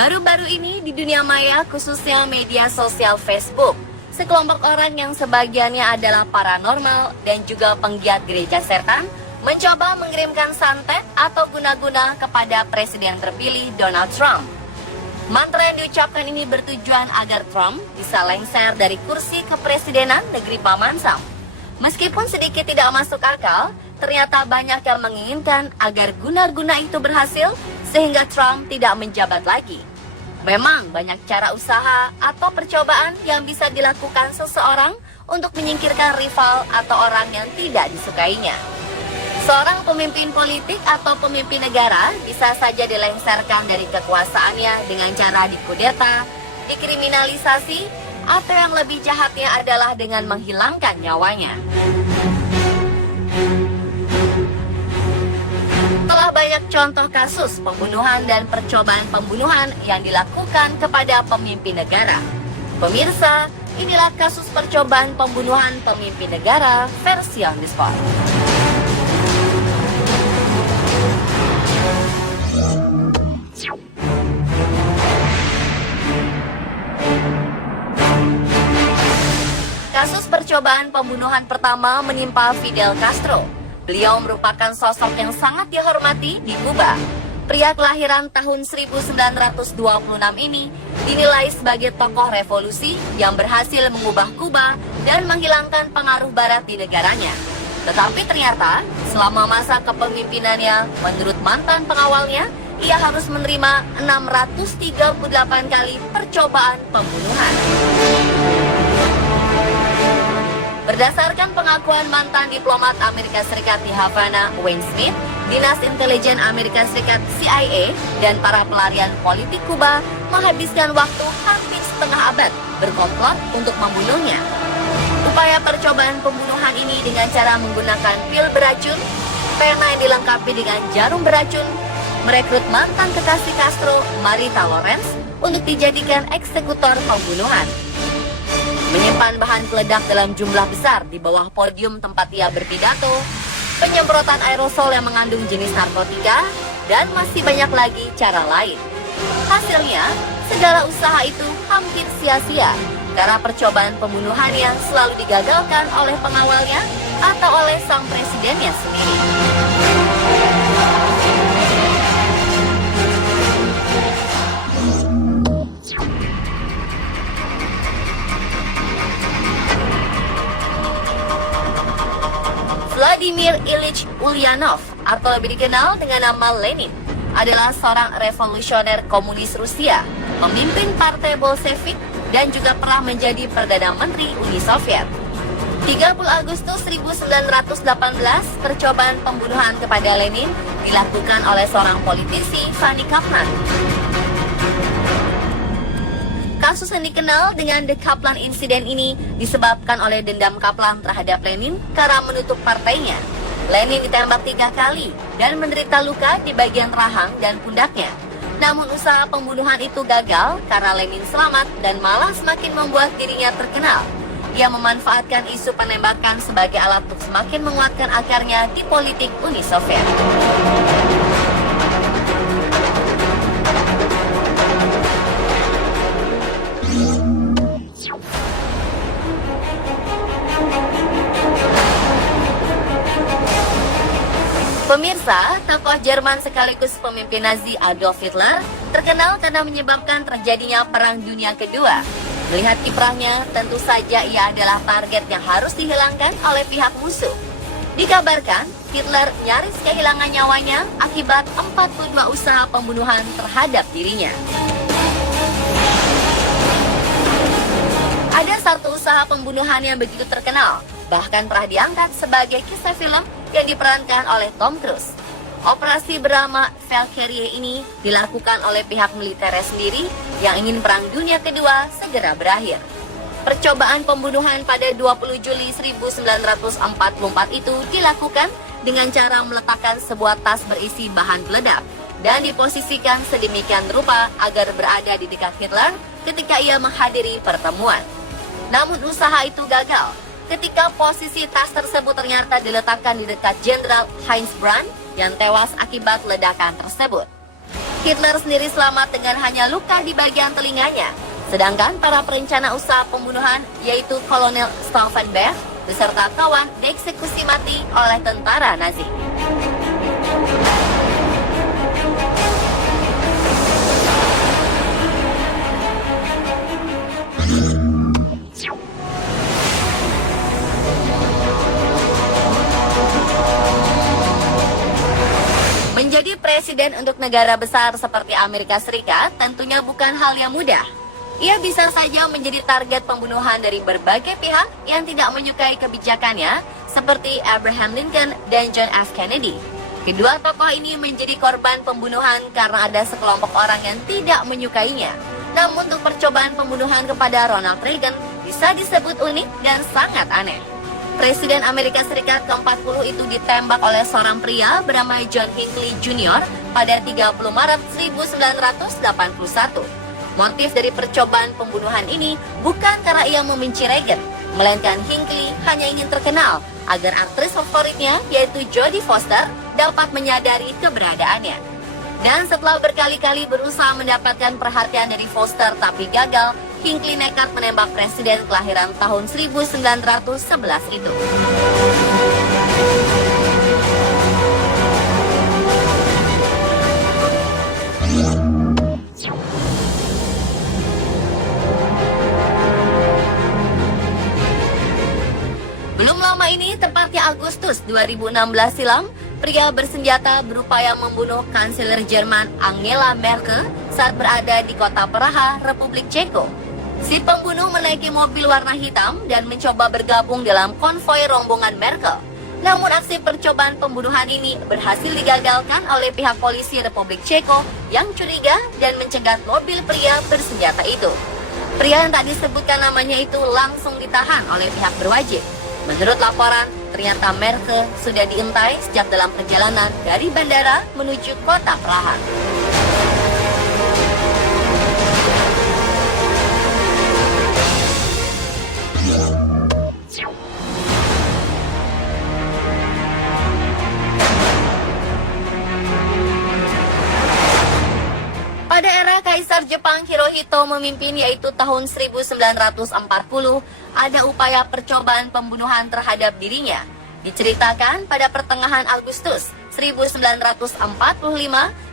Baru-baru ini di dunia maya, khususnya media sosial Facebook, sekelompok orang yang sebagiannya adalah paranormal dan juga penggiat gereja setan mencoba mengirimkan santet atau guna-guna kepada Presiden terpilih Donald Trump. Mantra yang diucapkan ini bertujuan agar Trump bisa lengser dari kursi kepresidenan negeri Paman Sam. Meskipun sedikit tidak masuk akal, ternyata banyak yang menginginkan agar guna-guna itu berhasil sehingga Trump tidak menjabat lagi. Memang banyak cara usaha atau percobaan yang bisa dilakukan seseorang untuk menyingkirkan rival atau orang yang tidak disukainya. Seorang pemimpin politik atau pemimpin negara bisa saja dilengsarkan dari kekuasaannya dengan cara dikudeta, dikriminalisasi, atau yang lebih jahatnya adalah dengan menghilangkan nyawanya. Telah banyak contoh kasus pembunuhan dan percobaan pembunuhan yang dilakukan kepada pemimpin negara. Pemirsa, inilah kasus percobaan pembunuhan pemimpin negara versi On The Spot. Kasus percobaan pembunuhan pertama menimpa Fidel Castro. Beliau merupakan sosok yang sangat dihormati di Kuba. Pria kelahiran tahun 1926 ini dinilai sebagai tokoh revolusi yang berhasil mengubah Kuba dan menghilangkan pengaruh barat di negaranya. Tetapi ternyata selama masa kepemimpinannya, menurut mantan pengawalnya, ia harus menerima 638 kali percobaan pembunuhan. Berdasarkan pengakuan mantan diplomat Amerika Serikat di Havana, Wayne Smith, Dinas Intelijen Amerika Serikat CIA, dan para pelarian politik Kuba menghabiskan waktu hampir setengah abad berkomplot untuk membunuhnya. Upaya percobaan pembunuhan ini dengan cara menggunakan pil beracun, pena yang dilengkapi dengan jarum beracun, merekrut mantan kekasih Castro, Marita Lawrence, untuk dijadikan eksekutor pembunuhan. Menyimpan bahan peledak dalam jumlah besar di bawah podium tempat ia berpidato, penyemprotan aerosol yang mengandung jenis narkotika, dan masih banyak lagi cara lain. Hasilnya, segala usaha itu hampir sia-sia karena percobaan pembunuhannya selalu digagalkan oleh pengawalnya atau oleh sang presidennya sendiri. Vladimir Ilyich Ulyanov, atau lebih dikenal dengan nama Lenin, adalah seorang revolusioner komunis Rusia, pemimpin partai Bolshevik, dan juga pernah menjadi Perdana Menteri Uni Soviet. 30 Agustus 1918, percobaan pembunuhan kepada Lenin dilakukan oleh seorang politisi, Fanny Kaplan. Kasus yang dikenal dengan The Kaplan Incident ini disebabkan oleh dendam Kaplan terhadap Lenin karena menutup partainya. Lenin ditembak 3 kali dan menderita luka di bagian rahang dan pundaknya. Namun usaha pembunuhan itu gagal karena Lenin selamat dan malah semakin membuat dirinya terkenal. Ia memanfaatkan isu penembakan sebagai alat untuk semakin menguatkan akarnya di politik Uni Soviet. Pemirsa, tokoh Jerman sekaligus pemimpin Nazi Adolf Hitler terkenal karena menyebabkan terjadinya Perang Dunia Kedua. Melihat kiprahnya, tentu saja ia adalah target yang harus dihilangkan oleh pihak musuh. Dikabarkan, Hitler nyaris kehilangan nyawanya akibat 42 usaha pembunuhan terhadap dirinya. Ada satu usaha pembunuhan yang begitu terkenal, bahkan pernah diangkat sebagai kisah film yang diperankan oleh Tom Cruise. Operasi bernama Valkyrie ini dilakukan oleh pihak militer sendiri yang ingin Perang Dunia Kedua segera berakhir. Percobaan pembunuhan pada 20 Juli 1944 itu dilakukan dengan cara meletakkan sebuah tas berisi bahan peledak dan diposisikan sedemikian rupa agar berada di dekat Hitler ketika ia menghadiri pertemuan. Namun usaha itu gagal ketika posisi tas tersebut ternyata diletakkan di dekat Jenderal Heinz Brandt yang tewas akibat ledakan tersebut. Hitler sendiri selamat dengan hanya luka di bagian telinganya. Sedangkan para perencana usaha pembunuhan, yaitu Kolonel Stauffenberg beserta kawan, dieksekusi mati oleh tentara Nazi. Menjadi presiden untuk negara besar seperti Amerika Serikat tentunya bukan hal yang mudah. Ia bisa saja menjadi target pembunuhan dari berbagai pihak yang tidak menyukai kebijakannya, seperti Abraham Lincoln dan John F. Kennedy. Kedua tokoh ini menjadi korban pembunuhan karena ada sekelompok orang yang tidak menyukainya. Namun untuk percobaan pembunuhan kepada Ronald Reagan bisa disebut unik dan sangat aneh. Presiden Amerika Serikat ke-40 itu ditembak oleh seorang pria bernama John Hinckley Jr. pada 30 Maret 1981. Motif dari percobaan pembunuhan ini bukan karena ia membenci Reagan, melainkan Hinckley hanya ingin terkenal agar aktris favoritnya, yaitu Jodie Foster, dapat menyadari keberadaannya. Dan setelah berkali-kali berusaha mendapatkan perhatian dari Foster tapi gagal, Hinckley nekat menembak presiden kelahiran tahun 1911 itu. Belum lama ini, tepatnya Agustus 2016 silam, pria bersenjata berupaya membunuh Kanselir Jerman Angela Merkel saat berada di kota Praha, Republik Ceko. Si pembunuh menaiki mobil warna hitam dan mencoba bergabung dalam konvoi rombongan Merkel. Namun aksi percobaan pembunuhan ini berhasil digagalkan oleh pihak polisi Republik Ceko yang curiga dan mencegat mobil pria bersenjata itu. Pria yang tak disebutkan namanya itu langsung ditahan oleh pihak berwajib. Menurut laporan, ternyata Merkel sudah diintai sejak dalam perjalanan dari bandara menuju kota Praha. Pada era Kaisar Jepang Hirohito memimpin, yaitu tahun 1940, ada upaya percobaan pembunuhan terhadap dirinya. Diceritakan pada pertengahan Agustus 1945,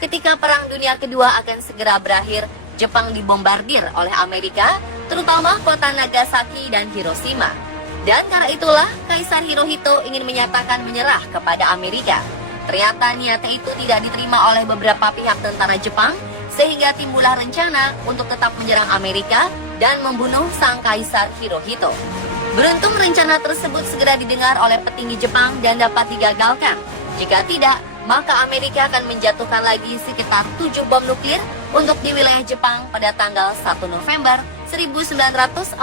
ketika Perang Dunia Kedua akan segera berakhir, Jepang dibombardir oleh Amerika, terutama kota Nagasaki dan Hiroshima. Dan karena itulah Kaisar Hirohito ingin menyatakan menyerah kepada Amerika. Ternyata niatnya itu tidak diterima oleh beberapa pihak tentara Jepang, sehingga timbullah rencana untuk tetap menyerang Amerika dan membunuh sang Kaisar Hirohito. Beruntung rencana tersebut segera didengar oleh petinggi Jepang dan dapat digagalkan. Jika tidak, maka Amerika akan menjatuhkan lagi sekitar 7 bom nuklir untuk di wilayah Jepang pada tanggal 1 November 1945.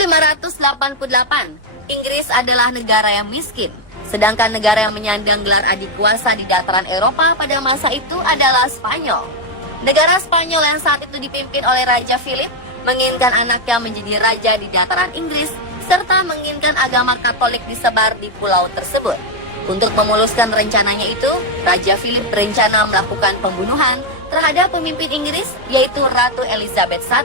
1588, Inggris adalah negara yang miskin, sedangkan negara yang menyandang gelar adik kuasa di dataran Eropa pada masa itu adalah Spanyol. Negara Spanyol yang saat itu dipimpin oleh Raja Philip menginginkan anaknya menjadi raja di dataran Inggris, serta menginginkan agama Katolik disebar di pulau tersebut. Untuk memuluskan rencananya itu, Raja Philip berencana melakukan pembunuhan terhadap pemimpin Inggris, yaitu Ratu Elizabeth I.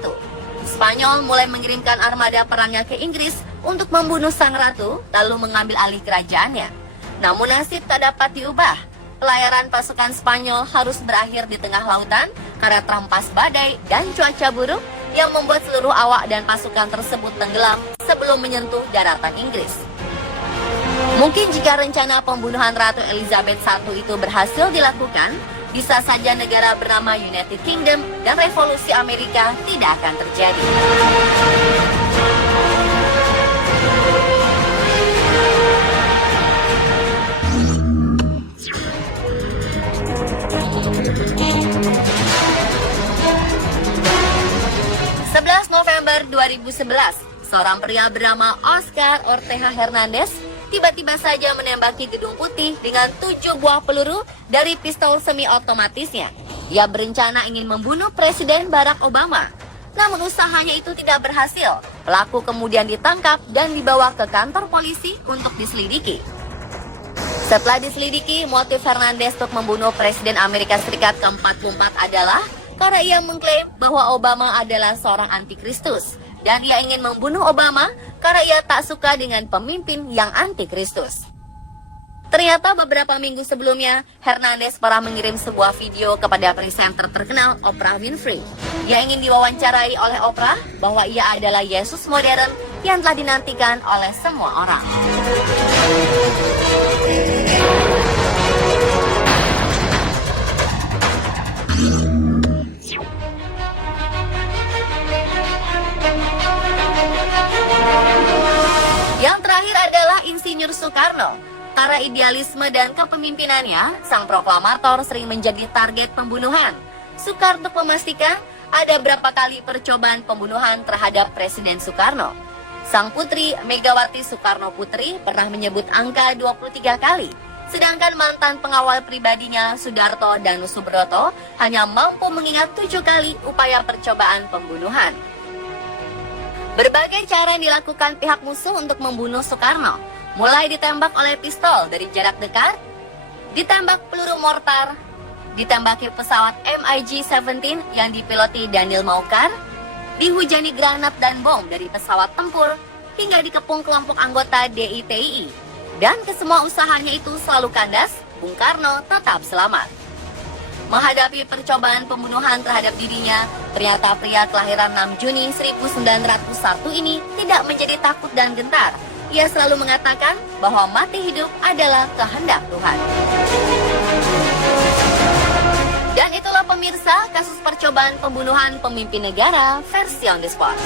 Spanyol mulai mengirimkan armada perangnya ke Inggris untuk membunuh sang ratu, lalu mengambil alih kerajaannya. Namun nasib tak dapat diubah. Pelayaran pasukan Spanyol harus berakhir di tengah lautan karena terampas badai dan cuaca buruk yang membuat seluruh awak dan pasukan tersebut tenggelam sebelum menyentuh daratan Inggris. Mungkin jika rencana pembunuhan Ratu Elizabeth I itu berhasil dilakukan, bisa saja negara bernama United Kingdom dan revolusi Amerika tidak akan terjadi. November 2011, seorang pria bernama Oscar Ortega Hernandez tiba-tiba saja menembaki Gedung Putih dengan 7 buah peluru dari pistol semi-otomatisnya. Ia berencana ingin membunuh Presiden Barack Obama. Namun usahanya itu tidak berhasil. Pelaku kemudian ditangkap dan dibawa ke kantor polisi untuk diselidiki. Setelah diselidiki, motif Hernandez untuk membunuh Presiden Amerika Serikat ke-44 adalah karena ia mengklaim bahwa Obama adalah seorang antikristus. Dan ia ingin membunuh Obama karena ia tak suka dengan pemimpin yang antikristus. Ternyata beberapa minggu sebelumnya, Hernandez pernah mengirim sebuah video kepada presenter terkenal Oprah Winfrey. Ia ingin diwawancarai oleh Oprah bahwa ia adalah Yesus modern yang telah dinantikan oleh semua orang. Yang terakhir adalah Insinyur Soekarno. Karena idealisme dan kepemimpinannya, sang proklamator sering menjadi target pembunuhan. Soekarno memastikan ada berapa kali percobaan pembunuhan terhadap Presiden Soekarno. Sang putri Megawati Soekarno Putri pernah menyebut angka 23 kali. Sedangkan mantan pengawal pribadinya Sudarto dan Subroto hanya mampu mengingat 7 kali upaya percobaan pembunuhan. Berbagai cara yang dilakukan pihak musuh untuk membunuh Soekarno, mulai ditembak oleh pistol dari jarak dekat, ditembak peluru mortar, ditembaki pesawat MiG-17 yang dipiloti Daniel Maukar, dihujani granat dan bom dari pesawat tempur, hingga dikepung kelompok anggota DITII. Dan kesemua usahanya itu selalu kandas, Bung Karno tetap selamat. Menghadapi percobaan pembunuhan terhadap dirinya, ternyata pria kelahiran 6 Juni 1901 ini tidak menjadi takut dan gentar. Ia selalu mengatakan bahwa mati hidup adalah kehendak Tuhan. Dan itulah pemirsa, kasus percobaan pembunuhan pemimpin negara versi On The Spot.